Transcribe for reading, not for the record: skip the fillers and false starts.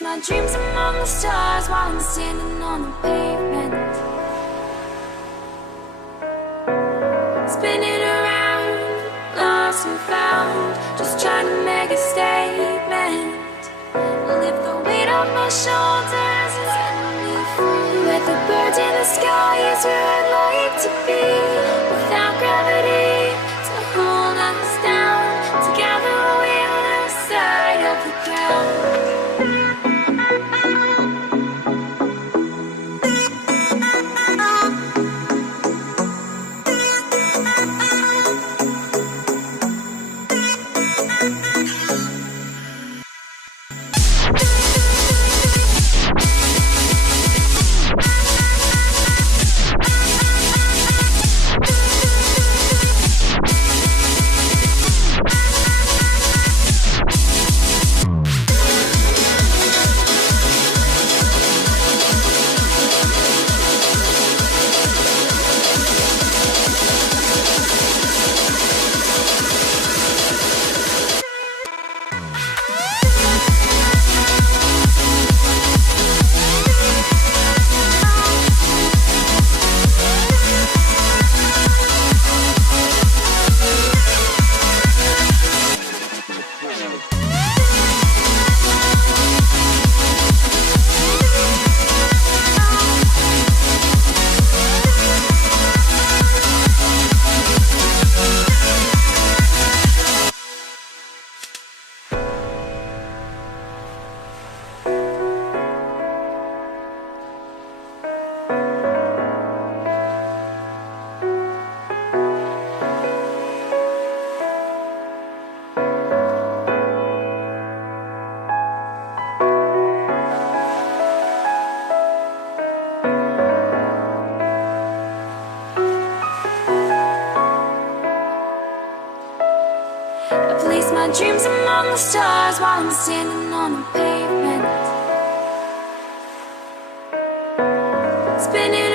My dreams among the stars while I'm standing on the pavement, spinning around, lost and found, just trying to make a statement. Lift the weight off my shoulders and set me free. With the birds in the sky is where I'd like to be, without gravity to hold us down. Together we're on the side of the ground. Place my dreams among the stars while I'm standing on the pavement, spinning